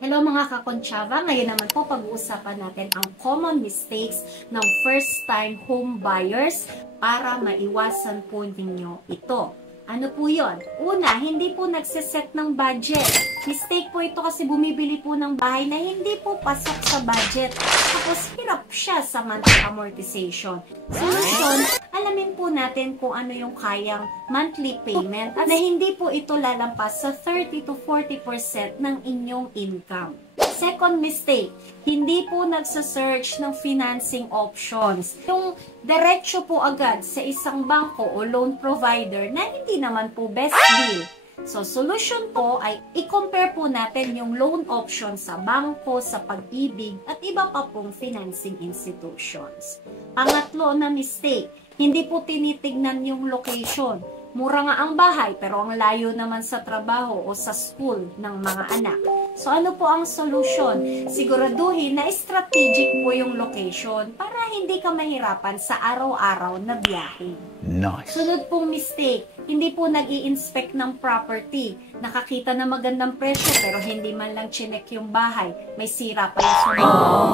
Hello mga kakonsyava, ngayon naman po pag-uusapan natin ang common mistakes ng first-time home buyers para maiwasan po ninyo ito. Ano po yon? Una, hindi po nagsiset ng budget. Mistake po ito kasi bumibili po ng bahay na hindi po pasok sa budget. Tapos hirap siya sa monthly amortization. Solusyon, alamin po natin kung ano yung kayang monthly payment at na hindi po ito lalampas sa 30 to 40% ng inyong income. Second mistake, hindi po nagsa-search ng financing options. Yung diretso po agad sa isang bangko o loan provider na hindi naman po best deal. So, solution po ay i-compare po natin yung loan options sa bangko, sa Pag-ibig, at iba pa pong financing institutions. Pangatlo na mistake, hindi po tinitignan yung location. Mura nga ang bahay, pero ang layo naman sa trabaho o sa school ng mga anak. So, ano po ang solusyon? Siguraduhin na strategic po yung location para hindi ka mahirapan sa araw-araw na biyahe. Nice. Sunod pong mistake, hindi po nag-i-inspect ng property. Nakakita na magandang presyo pero hindi man lang chinek yung bahay. May sira pa yung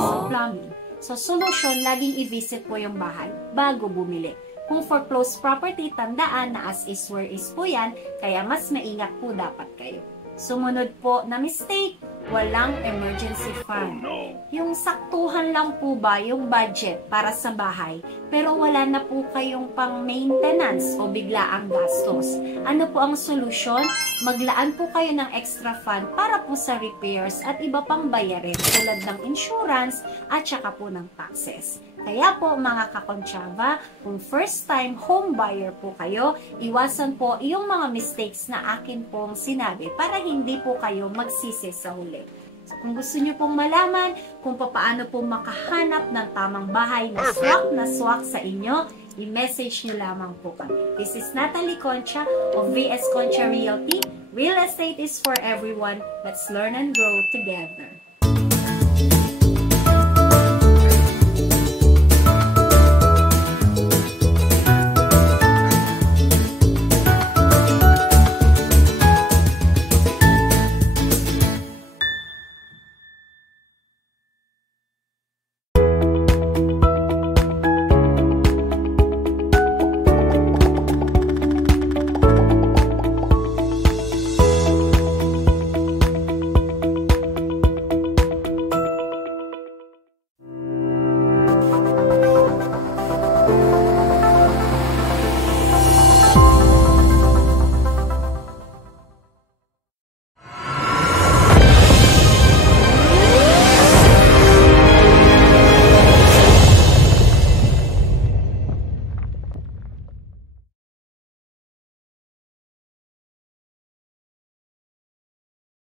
sa plumbing. So, solution, laging i-visit po yung bahay bago bumili. Kung foreclosed property, tandaan na as is where is po yan, kaya mas maingat po dapat kayo. Sumunod po na mistake, walang emergency fund. Yung saktuhan lang po ba yung budget para sa bahay, pero wala na po kayong pang maintenance o biglaang gastos. Ano po ang solusyon? Maglaan po kayo ng extra fund para po sa repairs at iba pang bayarin tulad ng insurance at saka po ng taxes. Kaya po mga kakonsyava, kung first time home buyer po kayo, iwasan po yung mga mistakes na akin pong sinabi para hindi po kayo magsisi sa huli. So, kung gusto nyo pong malaman kung paano po makahanap ng tamang bahay na swak sa inyo, i-message nyo lamang po kami. This is Natalie Concha of VS Concha Realty. Real estate is for everyone. Let's learn and grow together.